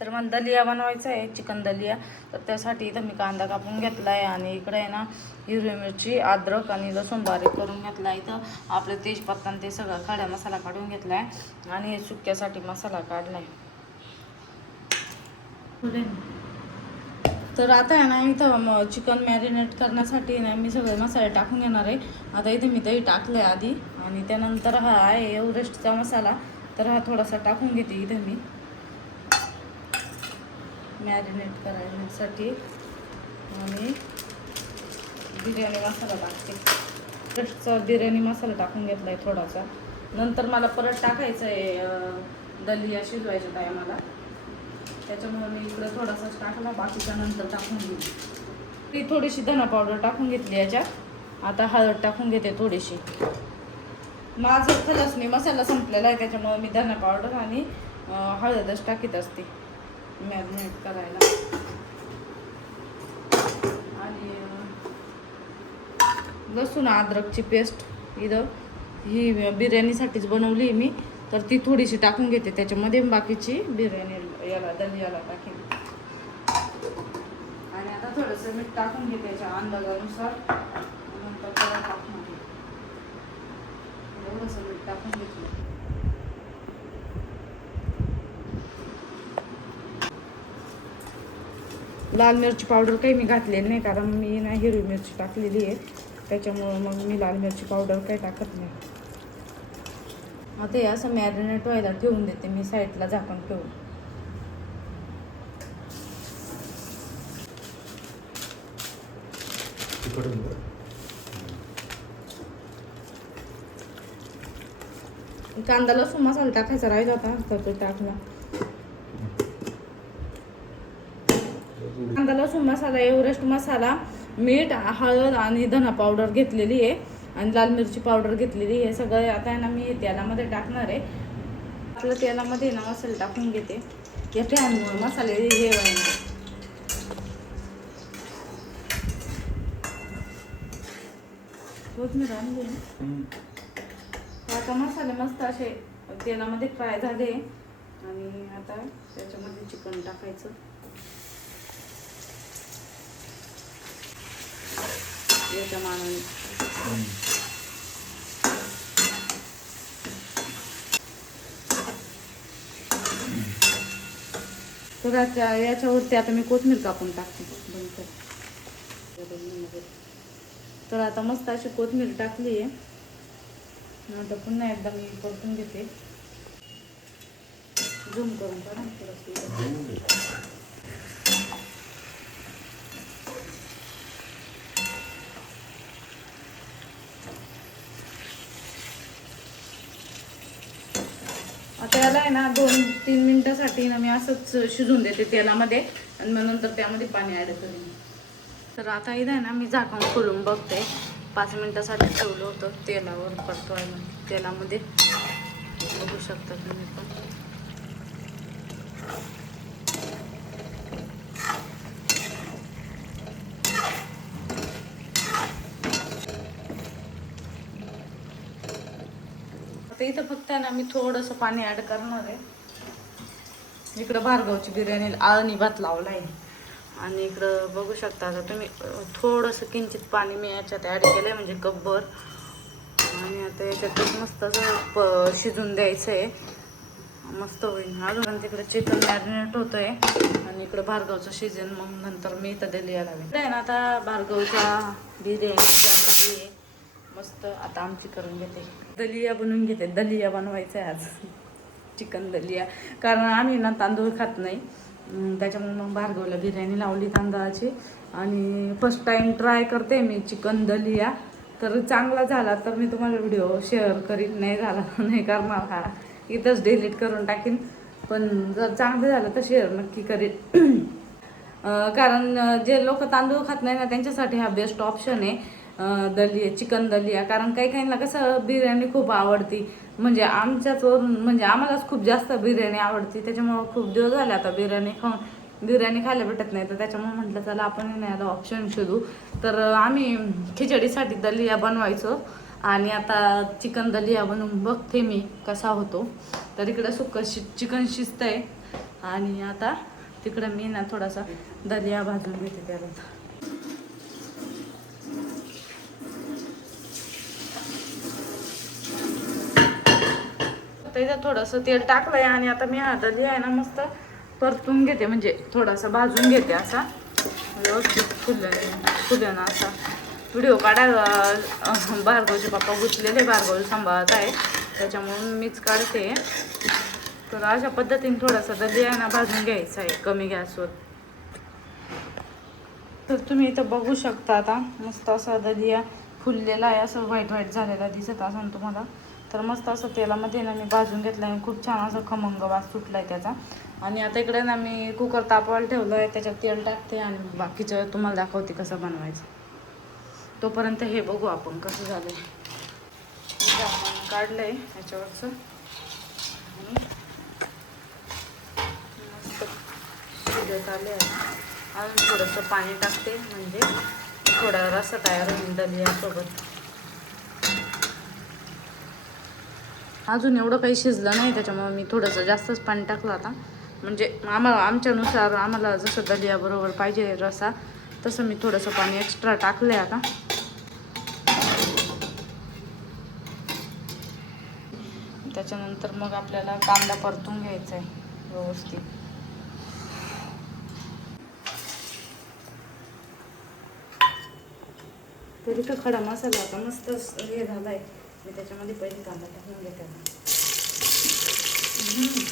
तर मला दलिया बनवायचा आहे चिकन दलिया. तर त्यासाठी इथं मी कांदा कापून घेतला आहे आणि इकडे आहे ना हिरवी मिरची अद्रक आणि लसूण बारीक करून घेतला आहे इथं. आपलं तेजपत्ता आणि ते सगळं खड्या मसाला काढून घेतला आहे आणि हे सुक्यासाठी मसाला काढला आहे तर आता आहे ना इथं चिकन मॅरिनेट करण्यासाठी ना मी सगळे मसाले टाकून घेणार आहे. आता इथे मी दही टाकलं आहे आधी आणि त्यानंतर हा आहे एव्हरेस्टचा मसाला. तर हा थोडासा टाकून घेते इथे मी. मॅरिनेट करण्यासाठी आणि बिर्याणी मसाला टाकते. एव्हरेस्टचा बिर्याणी मसाला टाकून घेतला आहे थोडासा. नंतर मला परत टाकायचं आहे दलिया शिजवायच्या टायमाला. त्याच्यामुळे मी इकडे थोडासाच टाकला बाकीच्या नंतर टाकून घेतली ती थोडीशी धना पावडर टाकून घेतली याच्यात. आता हळद टाकून घेते थोडीशी. माझं खलंच मी मसाला संपलेला आहे त्याच्यामुळे मी धना पावडर आणि हळदच टाकीत असते. मॅरिनेट करायला. आणि लसूण अद्रकची पेस्ट इथं. ही बिर्याणीसाठीच बनवली मी. तर ती थोडीशी टाकून घेते. त्याच्यामध्ये बाकीची बिर्याणी याला दलियाला टाकेन. आणि आता थोडंसं मीठ टाकून घेते त्याच्या अंदाजानुसार. नंतर परत टाकून घे एवढंसं मीठ टाकून घेतलं लाल मिरची पावडर काही मी घातलेली नाही कारण मी ना हिरवी मिरची टाकलेली आहे. त्याच्यामुळं मग मी लाल मिरची पावडर काही टाकत नाही. आता हे असं मॅरिनेट व्हायला ठेवून देते मी साईडला झाकण ठेवून. कांदा लसूण मसाला टाकायचा राहिला होता तर तो टाकला कांदा लसूण मसाला एव्हरेस्ट मसाला मीठ हळद आणि धना पावडर घेतलेली आहे. आणि लाल मिरची पावडर घेतलेली आहे. सगळं आता ना मी हे तेलामध्ये टाकणार आहे. आपलं तेलामध्ये ना मसाले टाकून घेते. या फॅनमुळे मसाले हे आणली. आता मसाले मस्त असे तेलामध्ये फ्राय झाले. आणि आता त्याच्यामध्ये चिकन टाकायचं. याच्या थोडाच्या याच्यावरती आता मी कोथमीर कापून टाकते. तर आता मस्त अशी कोथमीर टाकली आहे. आता पुन्हा एकदा मी परतून घेते. झूम करून काढा थोडंसं. आहे ना दोन तीन मिनिटासाठी ना मी असंच शिजून देते तेलामध्ये आणि मग नंतर त्यामध्ये पाणी ॲड करेन. तर आता इथं आहे ना मी झाकण खोलून बघते. पाच मिनिटासाठी ठेवलं होतं तेलावर परतवायला. तेलामध्ये बघू शकता तुम्ही पण. तर इथं फक्त आहे ना मी थोडंसं पाणी ॲड करणार आहे. इकडं भार्गवची बिर्याणी आळणी भात लावला आहे आणि इकडं बघू शकता आता तुम्ही थोडंसं किंचित पाणी मी याच्यात ॲड केलं आहे म्हणजे गब्बर आणि आता याच्यातच मस्त असं प शिजून द्यायचं आहे मस्त होईल. अजून तिकडे चिकन मॅरिनेट होतं आहे आणि इकडं भार्गवचं शिजन मग नंतर मी इथं दिली लावेन. आहे ना आता भार्गवच्या बिर्याणी झालेली आहे मस्त आता आमची करून घेते. दलिया बनवून घेते. दलिया बनवायचं आहे आज. चिकन दलिया. कारण आम्ही ना तांदूळ खात नाही. त्याच्यामुळे मग भार्गवला बिर्याणी लावली तांदळाची. आणि फर्स्ट टाइम ट्राय करते मी चिकन दलिया. तर चांगला झाला. तर मी तुम्हाला व्हिडिओ शेअर करीन. नाही झाला नाही करणार हा. इथंच डिलीट करून टाकीन. पण जर चांगलं झालं तर शेअर नक्की करीन. कारण जे लोक तांदूळ खात नाही ना त्यांच्यासाठी हा बेस्ट ऑप्शन आहे. दलिया चिकन दलिया कारण काही काहींना कसं बिर्याणी खूप आवडती. म्हणजे आमच्याच म्हणजे आम्हालाच खूप जास्त बिर्याणी आवडती. त्याच्यामुळं खूप दिवस झाले आता बिर्याणी खाऊन बिर्याणी खायला भेटत नाही. तर त्याच्यामुळे म्हटलं चला आपण नाही याला ऑप्शन शोधू. तर आम्ही खिचडीसाठी दलिया बनवायचो. आणि आता चिकन दलिया बनवून बघते मी कसा होतो. तर इकडं सुकं शि चिकन शिजतंय. आणि आता तिकडं मी ना थोडासा दलिया भाजून घेते त्याला. त्याच्यात इथं थोडंसं तेल टाकलंय आणि आता मी हा दलिया आहे ना मस्त परतून घेते म्हणजे थोडासा भाजून घेते असा. व्यवस्थित फुलं ना असा. व्हिडिओ काढायला अं, भार्गवचे पप्पा गुंतलेले भार्गव सांभाळत आहे त्याच्यामुळून मीच काढते. तर अशा पद्धतीने थोडासा दलिया आहे ना भाजून घ्यायचा आहे कमी गॅसवर. तर तुम्ही इथं बघू शकता आता मस्त असा दलिया फुललेला आहे असं व्हाईट व्हाईट झालेला दिसत असं तुम्हाला. तर मस्त असं तेलामध्ये ना मी भाजून घेतलं आहे खूप छान असं खमंग वास सुटला आहे त्याचा. आणि आता इकडे ना मी कुकर तापवायला ठेवलं आहे त्याच्यात तेल टाकते आणि बाकीचं तुम्हाला दाखवते कसं बनवायचं. तोपर्यंत हे बघू आपण कसं झालं आहे आपण काढलं आहे ह्याच्यावरचं. आणि मस्त आले आहे अजून थोडंसं पाणी टाकते म्हणजे थोडा रस्सा तयार होईल दलियासोबत अजून एवढं काही शिजलं नाही त्याच्यामुळे मी थोडंसं जास्तच पाणी टाकलं आता. म्हणजे आम्हाला आमच्यानुसार आम्हाला जसं दलियाबरोबर पाहिजे रसा तसं मी थोडंसं पाणी एक्स्ट्रा टाकलं आहे आता. त्याच्यानंतर मग आपल्याला कांदा परतून घ्यायचा आहे व्यवस्थित. तरी तो खडा मसाला आता मस्त हे झाला आहे मी त्याच्यामध्ये पहिले कांदा टाकून घेते आता. हम्म.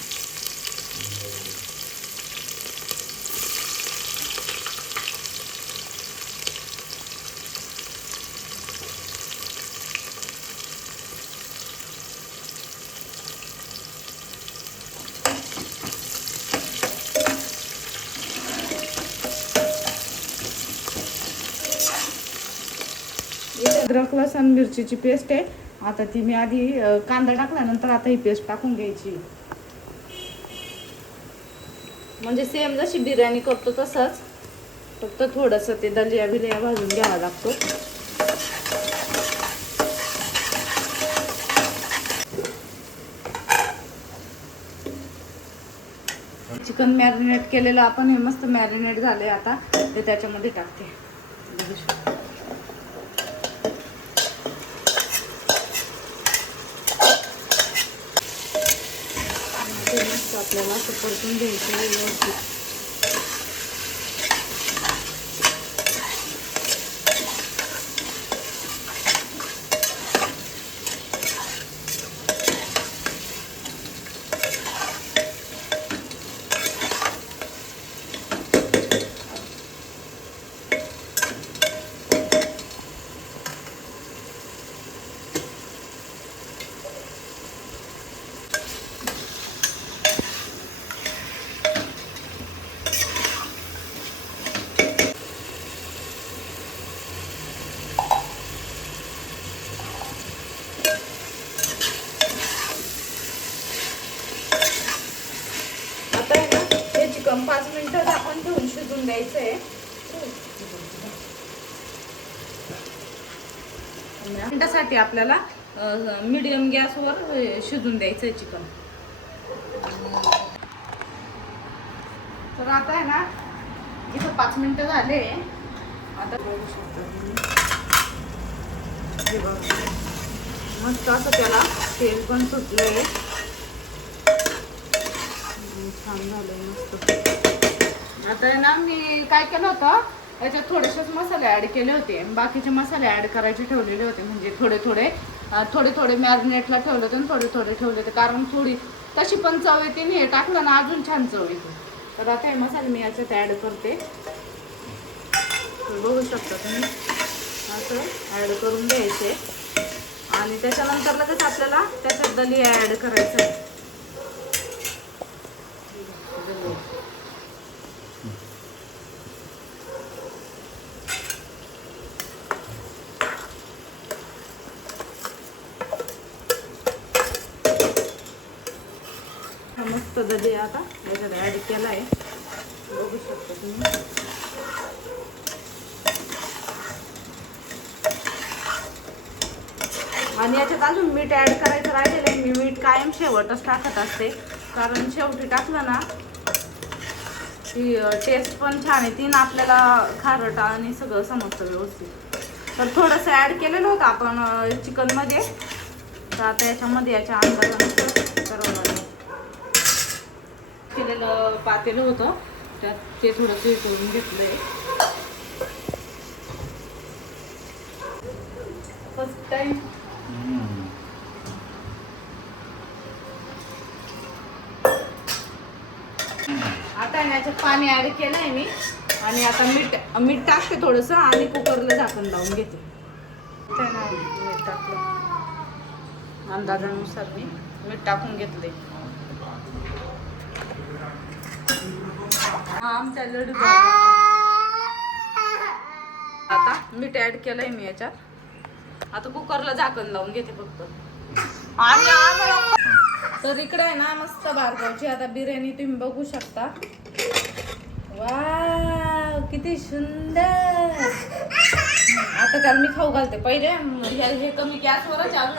इथे अद्रक लसण मिरचीची पेस्ट आहे आता ती मी आधी कांदा टाकल्यानंतर आता ही पेस्ट टाकून घ्यायची. म्हणजे सेम जशी बिर्याणी करतो तसंच फक्त थोडंसं ते दलिया बिलिया भाजून घ्यावा लागतो. चिकन मॅरिनेट केलेलं आपण हे मस्त मॅरिनेट झाले आता ते त्याच्यामध्ये टाकते बघू शकता. ते मस्त आपल्याला असं परतून घ्यायचं आहे व्यवस्थित पाच मिनिटं आपण घेऊन शिजून द्यायचं आहे मिनिटासाठी आपल्याला मिडियम गॅसवर शिजून द्यायचं आहे चिकन. तर आता आहे ना इथं पाच मिनिटं झाले. आता बघू शकतो मस्त असं त्याला तेल पण सुटलंय. आहे छान झालंय मस्त. आता ना मी काय केलं होतं याच्यात थोडेसेच मसाले ॲड केले होते. बाकीचे मसाले ॲड करायचे ठेवलेले होते म्हणजे थोडे थोडे थोडे थोडे मॅरिनेटला ठेवले होते आणि थोडे थोडे ठेवले होते. कारण थोडी तशी पण चव येते आणि हे टाकलं ना अजून छान चव येते. तर आता हे मसाले मी याच्यात ॲड करते. बघू शकता तुम्ही असं ॲड करून घ्यायचे. आणि त्याच्यानंतर लगेच आपल्याला त्याच्यात दलिया ॲड करायचं आहे हा मस्त दलिया आता. याच्यात ॲड केला आहे बघू शकता तुम्ही. आणि याच्यात अजून मीठ ॲड करायचं राहिलेलं आहे. मी मीठ कायम शेवटच टाकत असते. कारण शेवटी टाकलं ना ती टेस्ट पण छान आहे तीन आपल्याला खारट आणि सगळं समजतं व्यवस्थित. तर थोडंसं ॲड केलेलं होतं आपण चिकनमध्ये तर आता याच्यामध्ये याच्या अंदाजानुसार करावं लागेल केलेलं पातेलं होतं. त्यात ते थोडंसं हे करून आहे फर्स्ट टाइम आता ह्याच्यात पाणी ॲड केलं आहे मी. आणि आता मीठ मीठ टाकते थोडंसं आणि कुकरला झाकण लावून घेते. मीठ टाकलं. अंदाजानुसार मी मीठ टाकून घेतले हा आमच्या लडू आता मीठ ऍड केलंय मी याच्यात. आता कुकरला झाकण लावून घेते फक्त. आणि आम्हाला तर इकडे आहे ना मस्त बारगावची आता बिर्याणी तुम्ही बघू शकता. वा किती सुंदर. आता त्याला मी खाऊ घालते. पहिले हे हे कमी गॅसवरच अजून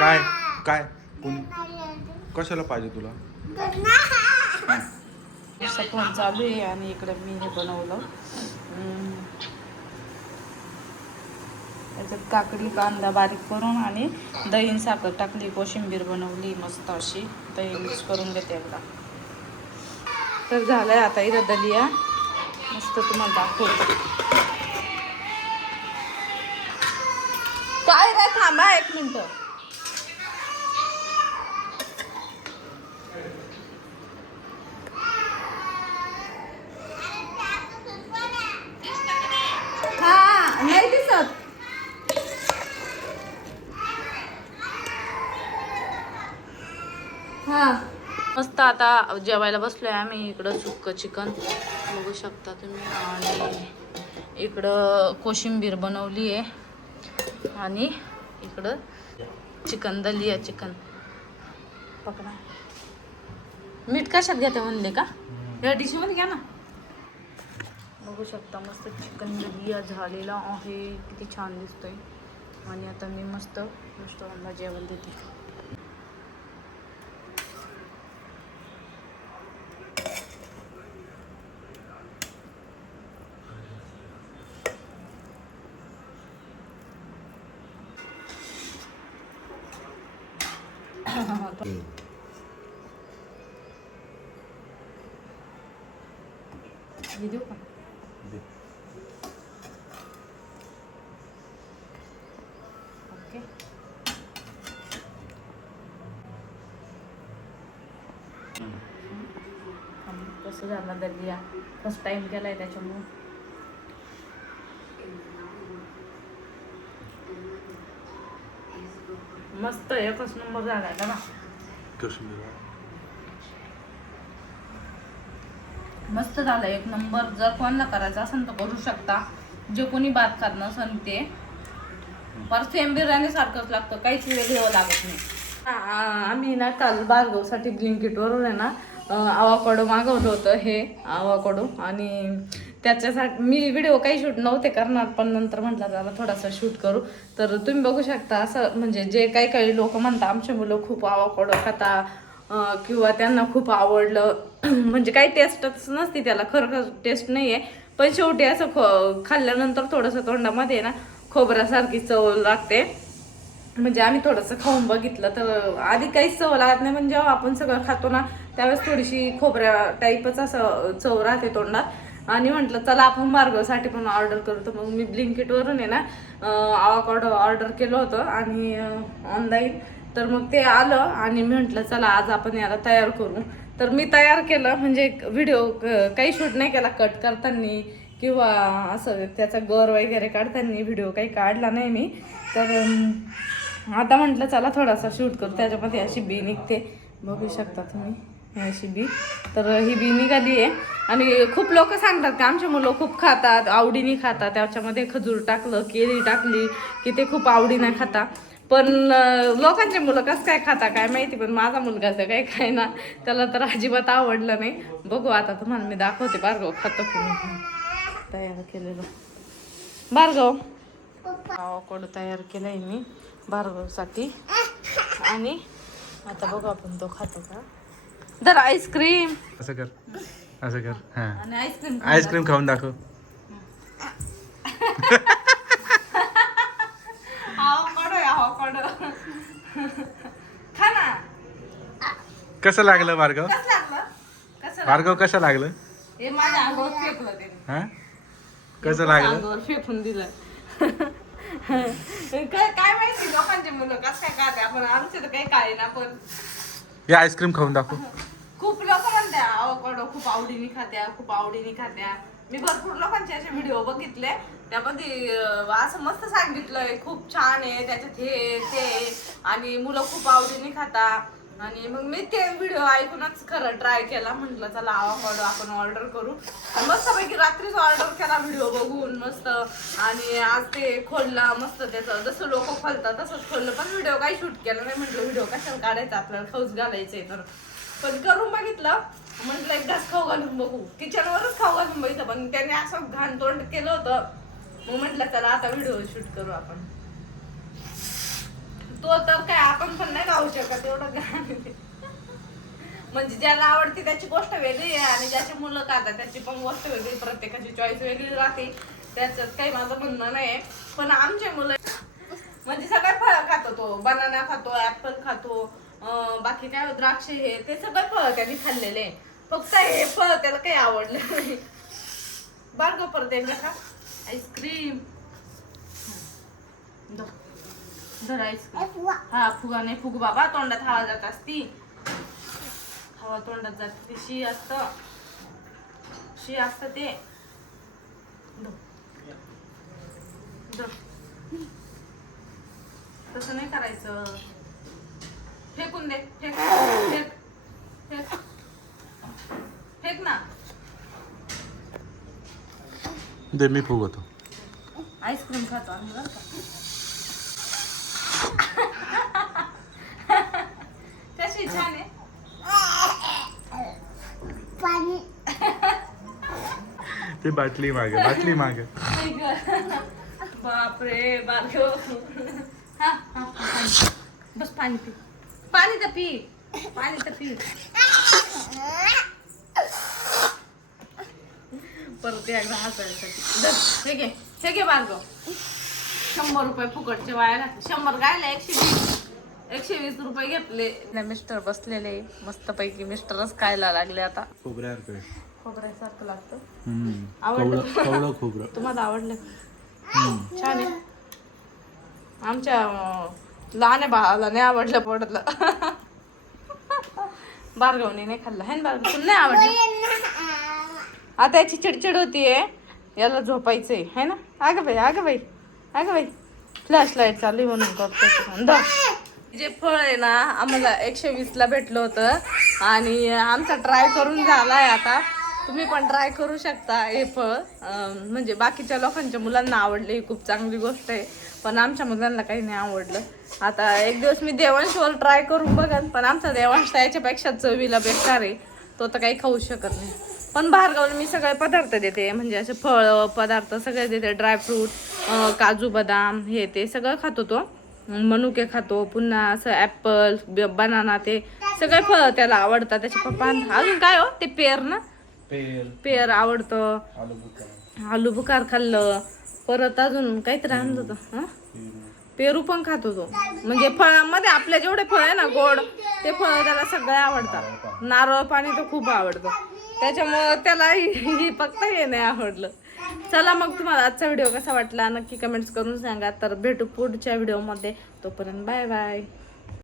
काय? काय? कोण? कशाला पाहिजे तुला? फोन चालू आहे आणि इकडे मी हे बनवलं. त्याच्यात काकडी कांदा बारीक करून आणि दही साखर टाकली कोशिंबीर बनवली मस्त अशी. दही मिक्स करून देते एकदा. तर झालंय आता इथं दलिया. मस्त तुम्हाला दाखवतो. काय काय थांबा एक मिनटं हा नाही दिसत हा मस्त आता जेवायला बसलो आहे आम्ही. इकडं सुक्क चिकन बघू शकता तुम्ही. आणि इकडं कोशिंबीर बनवली आहे आणि इकडं चिकन दलिया चिकन. पकडा. मीठ कशात घेते म्हणले का? या डिशमध्ये घ्या ना. बघू शकता मस्त चिकन दलिया झालेला आहे. किती छान दिसतोय. आणि आता मी मस्त रेस्टॉरंटला जेवण देते. हे देऊ का ओके कसं झालं दर्जिया फर्स्ट टाइम आहे त्याच्यामुळं. मस्त एकच नंबर झालाय ना. मस्त झालं. एक नंबर जर कोणाला करायचं असेल तर करू शकता. जे कोणी बात खात नसेल ते. पर सेम बिर्याणी सारखंच लागतं. काहीच वेगळं लागत नाही. आम्ही ना काल बारगावसाठी ब्लिंकिटवरून आहे ना आवाकडो मागवलं होतं. हे आवाकडो आणि त्याच्यासाठी मी व्हिडिओ काही शूट नव्हते करणार पण नंतर म्हटलं त्याला थोडासा शूट करू. तर तुम्ही बघू शकता असं म्हणजे जे काही काही लोक म्हणतात आमचे मुलं खूप आवाकडो खाता किंवा त्यांना खूप आवडलं. म्हणजे काही टेस्टच नसते त्याला खरं टेस्ट नाही आहे पण शेवटी असं खो खाल्ल्यानंतर थोडंसं तोंडामध्ये ना खोबऱ्यासारखी चव लागते. म्हणजे आम्ही थोडंसं खाऊन बघितलं तर आधी काहीच चव लागत नाही. म्हणजे आपण सगळं खातो ना त्यावेळेस थोडीशी खोबऱ्या टाईपच असं चव राहते तोंडात. आणि म्हटलं चला आपण मार्गोसाठी पण ऑर्डर करू तर मग मी ब्लिंकिटवरून आहे ना आवाकडं ऑर्डर केलं होतं आणि ऑनलाईन तर मग ते आलं आणि मी म्हटलं चला आज आपण याला तयार करू. तर मी तयार केलं म्हणजे व्हिडिओ काही शूट नाही केला कट करताना किंवा असं त्याचा गर वगैरे काढताना व्हिडिओ काही काढला नाही मी. तर आता म्हटलं चला थोडासा शूट करू त्याच्यामध्ये अशी बी निघते. बघू शकता तुम्ही. अशी बी तर ही बी निघाली आहे. आणि खूप लोक सांगतात की आमचे मुलं खूप खातात आवडीने खातात. त्याच्यामध्ये खजूर टाकलं केळी टाकली की ते खूप आवडीने खाता पण लोकांचे मुलं कसं काय खाता काय माहिती पण माझा मुलगा तर काही काय ना. त्याला तर अजिबात आवडलं नाही. बघू आता तुम्हाला मी दाखवते बारगाव खातो की तयार केलेलं. बारगाव. गावाकडं तयार केलंय मी बारगावसाठी. आणि आता बघू आपण तो खातो का. तर आईस्क्रीम. असं कर. असं कर. हा. आणि आईस्क्रीम आईस्क्रीम खाऊन दाखव. आवकडो आवकडो खा ना. कसं लागलं भार्गव? कसं लागलं? कसं लागलं? भार्गव कसं लागलं? हे माझ्या अंगावर फेकलं ते हा? कसं लागलं? अंगावर फेकून दिलं. काय काय माहिती लोकांचे मुलं कसं काय खाते आपण आमचे तर काही काय ना पण हे आईस्क्रीम खाऊन दाखव. खूप लोक म्हणत्या अवकाडो खूप आवडीने खात्या खूप आवडीने खात्या. मी भरपूर लोकांचे असे व्हिडिओ बघितले. त्यामध्ये असं मस्त सांगितलंय खूप छान आहे त्याच्यात हे ते आणि मुलं खूप आवडीने खाता आणि मग मी ते व्हिडिओ ऐकूनच खरं ट्राय केला. म्हटलं चला आवडो आपण ऑर्डर करू. आणि मस्तपैकी रात्रीच ऑर्डर केला व्हिडिओ बघून मस्त. आणि आज ते खोलला मस्त त्याचं जसं लोक खोलतात तसंच खोललं. पण व्हिडिओ काही शूट केला नाही. म्हटलं व्हिडिओ कशाला काढायचा? आपल्याला खाऊच घालायचंय तर. पण करून बघितलं. म्हटलं एकदाच खाऊ घालून बघू. किचनवरच खाऊ घालून बघितलं. पण त्याने असं घाण तोंड केलं होतं. मग म्हटलं चला आता व्हिडिओ शूट करू आपण. तो तर काय आपण पण नाही खाऊ शकत. एवढं घाण म्हणजे ज्याला आवडते त्याची गोष्ट वेगळी आहे आणि ज्याची मुलं खातात त्याची पण गोष्ट वेगळी प्रत्येकाची चॉईस वेगळी राहते. त्याच्यात काही माझं म्हणणं नाही पण आमचे मुलं म्हणजे सगळे फळं खातो तो. बनाना खातो ऍपल खातो बाकी काय द्राक्ष हे ते सगळे फळं त्यांनी खाल्लेले फक्त हे फळ त्याला काही आवडलं नाही. बार परत एकदा खा. आईस्क्रीम धर. आईस्क्रीम हा फुगा नाही फुग बाबा. तोंडात हवा जात असती. हवा तोंडात जाते. ती शी असत. शी असत ते. तसं नाही करायचं. फेकून दे. फेक. फेक. फेक. फेक ना. दे मी फुगवतो. आईस्क्रीम खातो आम्ही बरं का कशी छान आहे ते बाटली मागे बाटली मागे. बापरे हा हा हा. बस पाणी पी. पाणी तर पी. पाणी तर पी. परत एकदा हसायसाठी धर, हे घे हे घे बारगो. शंभर रुपये फुकटचे वाया घातले शंभर गायला एकशे वीस. एकशे वीस रुपये घेतले. मिस्टर बसलेले. मस्तपैकी मिस्टरच खायला लागले आता. खोबऱ्यासारखं खोबऱ्यासारखं लागतं. आवडलं? कवळं कवळं खोबरं. तुम्हाला आवडलं. छान आहे. आमच्या लहान बाळाला नाही आवडलं पडलं बारगवणी नाही खाल्लं. है ना बारगव तुला नाही आवडलं? आता याची चिडचिड होतीये. याला झोपायचंय. है ना? अगं बाई अगं बाई अगं बाई. फ्लॅश लाइट चालू आहे म्हणून करतो द. जे फळ आहे ना आम्हाला एकशे वीस ला भेटलं होतं. आणि आमचा ट्राय करून झालाय आता. तुम्ही पण ट्राय करू शकता हे फळ. म्हणजे बाकीच्या लोकांच्या मुलांना आवडले ही खूप चांगली गोष्ट आहे. पण आमच्या मुलांना काही नाही आवडलं. आता एक दिवस मी देवांशवर ट्राय करून बघन पण आमचा देवांश त्याच्यापेक्षा चवीला बेकार आहे. तो तर काही खाऊ शकत नाही. पण बाहेरगावला मी सगळे पदार्थ देते म्हणजे असे फळ पदार्थ सगळे देते ड्रायफ्रूट काजू बदाम हे ते सगळं खातो तो. मनुके खातो पुन्हा असं ॲपल बनाना ते सगळे फळ त्याला आवडतात. त्याचे पप्पा अजून काय हो? ते पेर ना पेर. आवडतं. आलू बुखारा. बुखार खाल्लं. परत अजून काहीतरी आणलं होतं हं? पेरू पण खातो तो म्हणजे फळांमध्ये आपले जेवढे फळ आहे ना गोड ते फळ त्याला सगळे आवडतात. नारळ पाणी तर खूप आवडतं. त्याच्यामुळं त्याला ही फक्त हे नाही आवडलं. चला मग तुम्हाला आजचा व्हिडिओ कसा वाटला नक्की कमेंट्स करून सांगा. तर भेटू पुढच्या व्हिडिओमध्ये. तोपर्यंत बाय बाय.